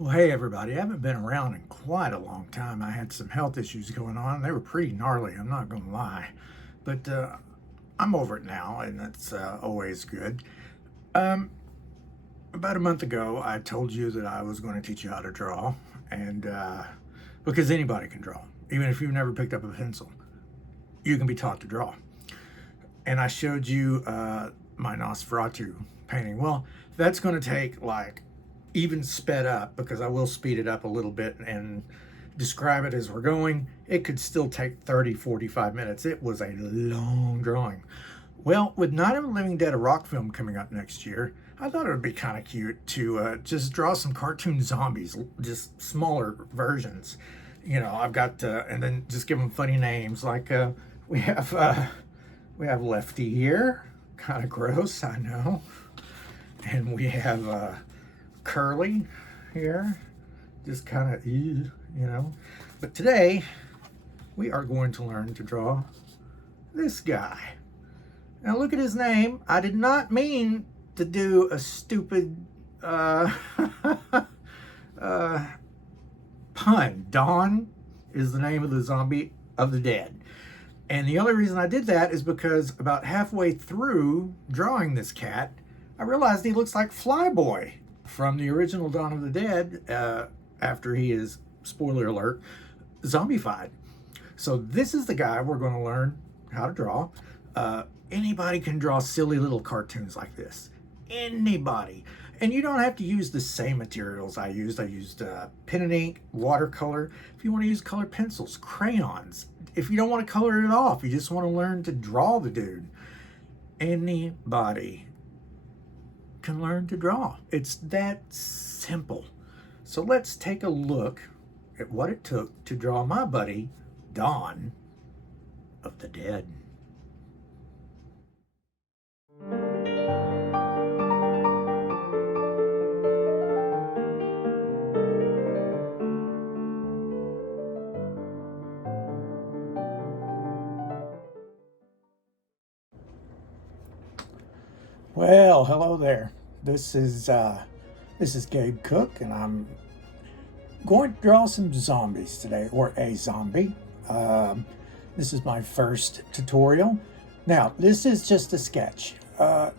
Well, hey everybody, I haven't been around in quite a long time. I had some health issues going on. They were pretty gnarly, I'm not going to lie. But I'm over it now, and that's always good. Um, about a month ago, I told you that I was going to teach you how to draw, and because anybody can draw, even if you've never picked up a pencil, you can be taught to draw. And I showed you my Nosferatu painting. Well, that's going to take like even sped up, because I will speed it up a little bit and describe it as we're going. It could still take 30, 45 minutes. It was a long drawing. Well, with Night of the Living Dead, a rock film coming up next year, I thought it would be kind of cute to just draw some cartoon zombies, just smaller versions. You know, I've got, and then just give them funny names. Like we have, uh, we have Lefty here, kind of gross, I know, and we have Curly here, just kind of, you know. But today, we are going to learn to draw this guy. Now look at his name. I did not mean to do a stupid pun. Dawn is the name of the zombie of the dead. And the only reason I did that is because about halfway through drawing this cat, I realized he looks like Flyboy from the original Dawn of the Dead, after he is, spoiler alert, zombified. So this is the guy we're going to learn how to draw. Anybody can draw silly little cartoons like this. Anybody. And you don't have to use the same materials I used. I used pen and ink, watercolor. If you want to use colored pencils, crayons. If you don't want to color it off, you just want to learn to draw the dude. Anybody can learn to draw. It's that simple. So let's take a look at what it took to draw my buddy, Dawn of the Dead. Well, hello there. This is Gabe Cook, and I'm going to draw some zombies today, or a zombie. This is my first tutorial. Now, this is just a sketch.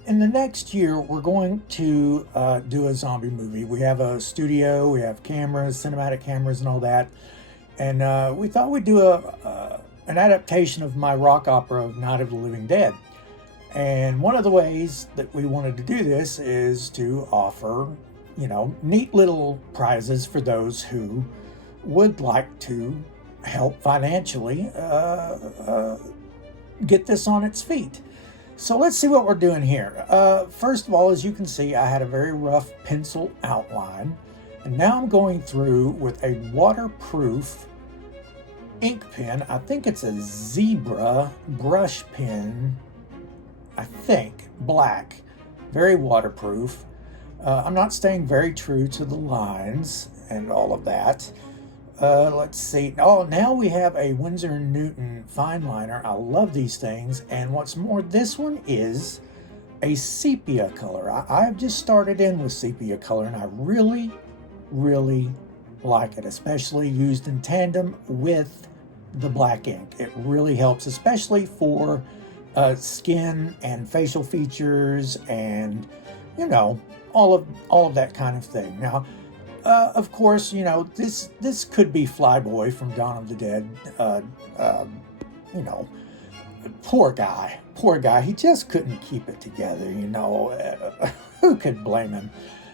In the next year, we're going to do a zombie movie. We have a studio, we have cameras, cinematic cameras, and all that. And we thought we'd do an adaptation of my rock opera of Night of the Living Dead. And one of the ways that we wanted to do this is to offer, you know, neat little prizes for those who would like to help financially get this on its feet. So let's see what we're doing here. First of all, as you can see, I had a very rough pencil outline, and now I'm going through with a waterproof ink pen. I think it's a zebra brush pen. I think, black, very waterproof. I'm not staying very true to the lines and all of that. Let's see. Oh, now we have a Winsor & Newton fine liner. I love these things. And what's more, this one is a sepia color. I've just started in with sepia color, and I really, really like it, especially used in tandem with the black ink. It really helps, especially for skin and facial features, and you know, all of that kind of thing. Now, of course, you know, this could be Flyboy from Dawn of the Dead. You know, poor guy. He just couldn't keep it together. You know, who could blame him?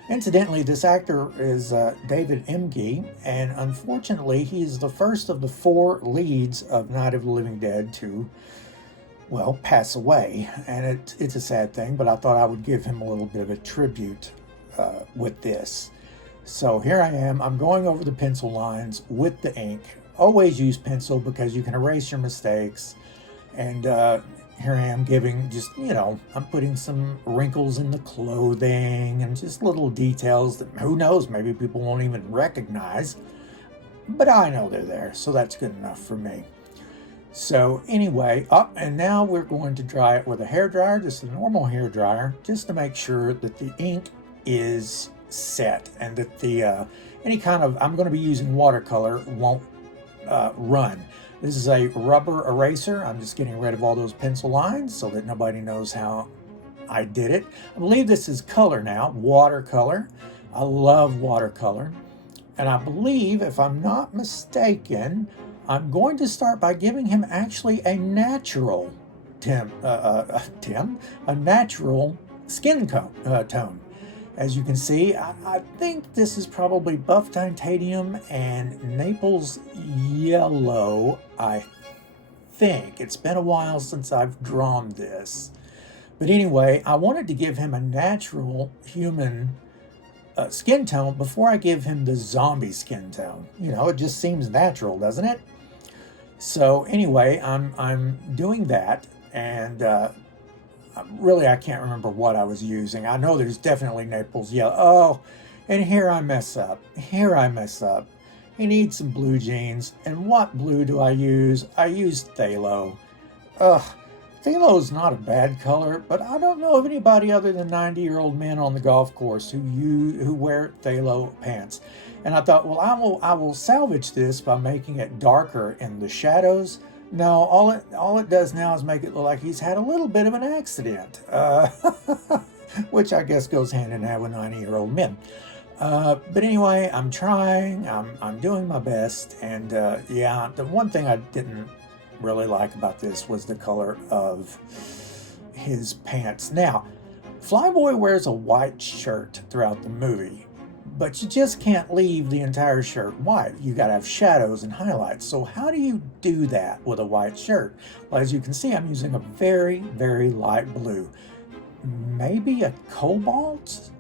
Incidentally, this actor is David Emge, and unfortunately, he's the first of the 4 leads of Night of the Living Dead to, well, pass away, and it's a sad thing, but I thought I would give him a little bit of a tribute with this. So here I am. I'm going over the pencil lines with the ink. Always use pencil because you can erase your mistakes. And here I am giving just, you know, I'm putting some wrinkles in the clothing and just little details that, who knows, maybe people won't even recognize. But I know they're there, so that's good enough for me. So anyway, and now we're going to dry it with a hairdryer, just a normal hairdryer, just to make sure that the ink is set, and that the any kind of, I'm going to be using watercolor, won't run. This is a rubber eraser. I'm just getting rid of all those pencil lines so that nobody knows how I did it. I believe this is color now, watercolor. I love watercolor. And I believe, if I'm not mistaken, I'm going to start by giving him actually a natural a natural skin tone. As you can see, I think this is probably buff titanium and Naples yellow, I think. It's been a while since I've drawn this. But anyway, I wanted to give him a natural human skin tone before I give him the zombie skin tone. You know, it just seems natural, doesn't it? So anyway, I'm doing that, and really, I can't remember what I was using. I know there's definitely Naples yellow. Oh, and here I mess up. He needs some blue jeans. And what blue do I use? I use phthalo. Ugh, phthalo is not a bad color, but I don't know of anybody other than 90-year-old men on the golf course who wear phthalo pants. And I thought, well, I will salvage this by making it darker in the shadows. No, all it does now is make it look like he's had a little bit of an accident, which I guess goes hand in hand with 90-year-old men. But anyway, I'm trying, I'm doing my best, and yeah, the one thing I didn't really like about this was the color of his pants. Now, Flyboy wears a white shirt throughout the movie, but you just can't leave the entire shirt white. You gotta have shadows and highlights. So how do you do that with a white shirt? Well, as you can see, I'm using a very, very light blue. Maybe a cobalt?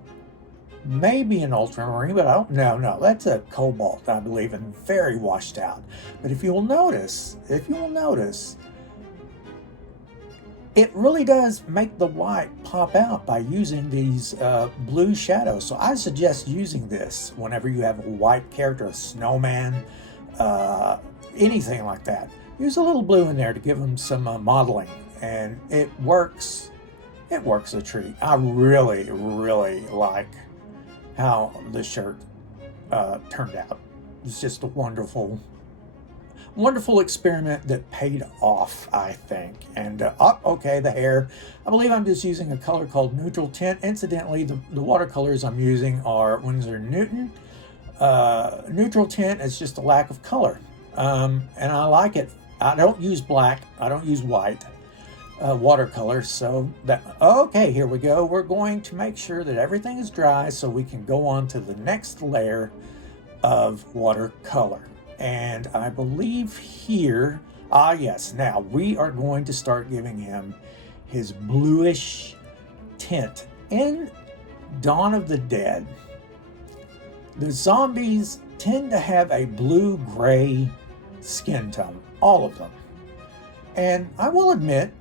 Maybe an ultramarine, but I don't, no, that's a cobalt, I believe, and very washed out. But if you will notice, it really does make the white pop out by using these blue shadows. So I suggest using this whenever you have a white character, a snowman, anything like that. Use a little blue in there to give them some modeling, and it works. It works a treat. I really, really like how the shirt turned out. It's just a wonderful experiment that paid off, I think. And okay, the hair. I believe I'm just using a color called neutral tint. Incidentally, the watercolors I'm using are Winsor Newton. Neutral tint is just a lack of color, and I like it. I don't use black. I don't use white watercolor. So that, okay, here we go. We're going to make sure that everything is dry so we can go on to the next layer of watercolor. And I believe here, yes, now we are going to start giving him his bluish tint. In Dawn of the Dead, the zombies tend to have a blue-gray skin tone, all of them. And I will admit,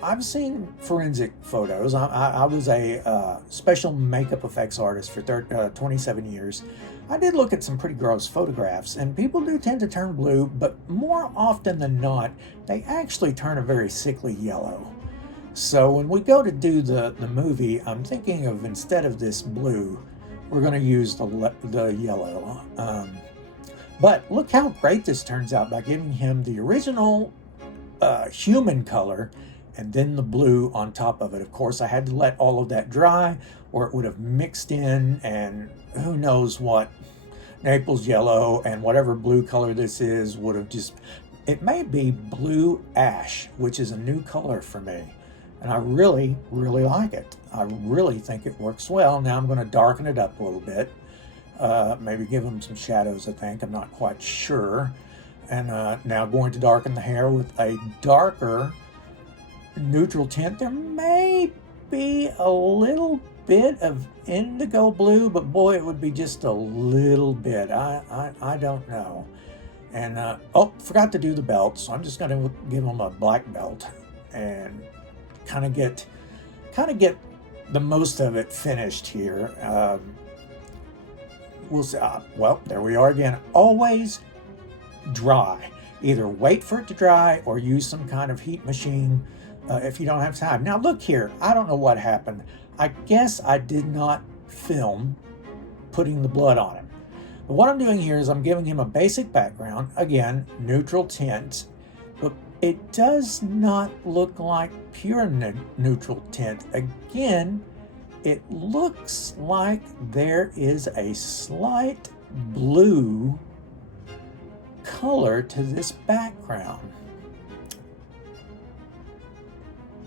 I've seen forensic photos. I was a special makeup effects artist for 27 years. I did look at some pretty gross photographs, and people do tend to turn blue, but more often than not, they actually turn a very sickly yellow. So when we go to do the movie, I'm thinking of, instead of this blue, we're going to use the yellow. But look how great this turns out by giving him the original human color and then the blue on top of it. Of course, I had to let all of that dry or it would have mixed in, and who knows what Naples yellow and whatever blue color this is would have just, it may be blue ash, which is a new color for me. And I really, really like it. I really think it works well. Now I'm going to darken it up a little bit. Maybe give him some shadows, I think. I'm not quite sure. And now going to darken the hair with a darker neutral tint. There may be a little bit of indigo blue, but boy, it would be just a little bit. I don't know. And forgot to do the belt, so I'm just going to give him a black belt and kind of get the most of it finished here. We'll see. Well, there we are again. Always dry. Either wait for it to dry or use some kind of heat machine if you don't have time. Now look here, I don't know what happened. I guess I did not film putting the blood on him. But what I'm doing here is I'm giving him a basic background, again, neutral tint, but it does not look like pure neutral tint. Again, it looks like there is a slight blue color to this background.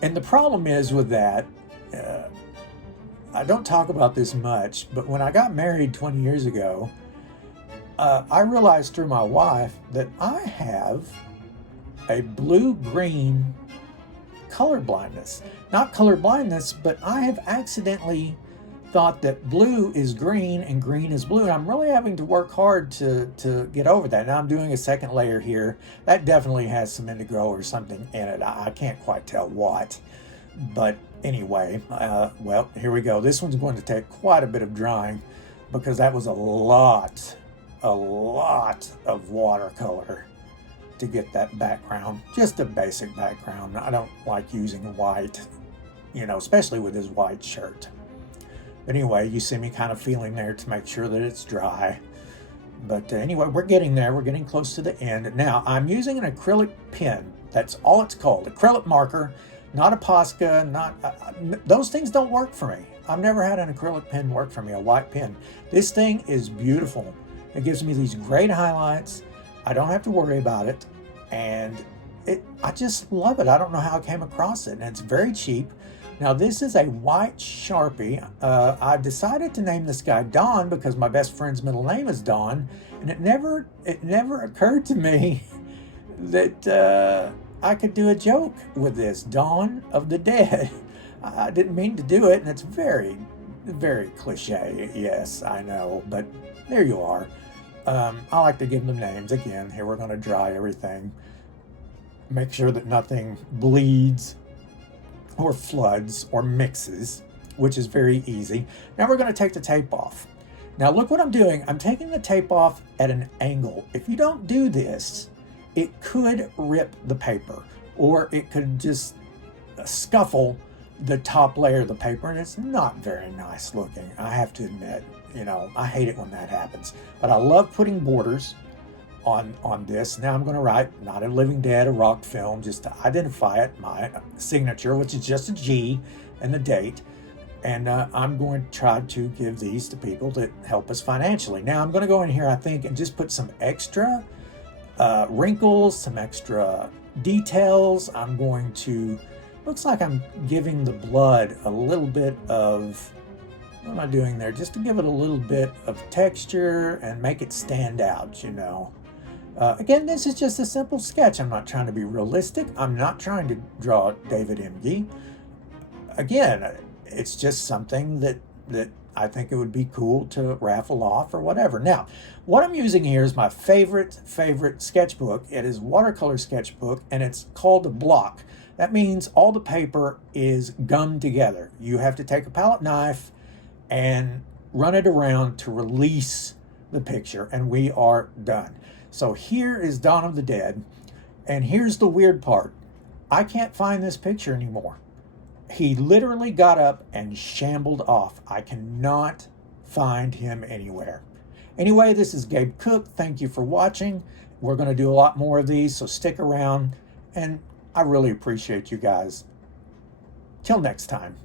And the problem is with that, I don't talk about this much, but when I got married 20 years ago, I realized through my wife that I have a blue-green color blindness. Not color blindness, but I have accidentally thought that blue is green and green is blue. And I'm really having to work hard to get over that. Now I'm doing a second layer here. That definitely has some indigo or something in it. I can't quite tell what. But anyway, well, here we go. This one's going to take quite a bit of drying because that was a lot of watercolor to get that background. Just a basic background. I don't like using white, you know, especially with his white shirt. But anyway, you see me kind of feeling there to make sure that it's dry. But anyway, we're getting there. We're getting close to the end. Now, I'm using an acrylic pen. That's all it's called. Acrylic marker, not a Posca, not... those things don't work for me. I've never had an acrylic pen work for me, a white pen. This thing is beautiful. It gives me these great highlights. I don't have to worry about it. And I just love it. I don't know how I came across it. And it's very cheap. Now, this is a white Sharpie. I've decided to name this guy Don because my best friend's middle name is Don. And it never occurred to me that I could do a joke with this, Dawn of the Dead. I didn't mean to do it, and it's very, very cliche. Yes, I know, but there you are. I like to give them names. Again, here we're going to dry everything. Make sure that nothing bleeds or floods or mixes, which is very easy. Now we're going to take the tape off. Now look what I'm doing. I'm taking the tape off at an angle. If you don't do this, it could rip the paper, or it could just scuffle the top layer of the paper, and it's not very nice looking, I have to admit. You know, I hate it when that happens. But I love putting borders on this. Now I'm going to write Not a Living Dead, a rock film, just to identify it, my signature, which is just a G and the date. And I'm going to try to give these to people that help us financially. Now I'm going to go in here, I think, and just put some extra wrinkles, some extra details. I'm going to, looks like I'm giving the blood a little bit of, what am I doing there? Just to give it a little bit of texture and make it stand out, you know. Again, this is just a simple sketch. I'm not trying to be realistic. I'm not trying to draw David M.G. Again, it's just something that I think it would be cool to raffle off or whatever. Now, what I'm using here is my favorite sketchbook. It is watercolor sketchbook, and it's called a block. That means all the paper is gummed together. You have to take a palette knife and run it around to release the picture, and we are done. So here is Dawn of the Dead, and here's the weird part. I can't find this picture anymore. He literally got up and shambled off. I cannot find him anywhere. Anyway, this is Gabe Cook. Thank you for watching. We're going to do a lot more of these, so stick around, and I really appreciate you guys. Till next time.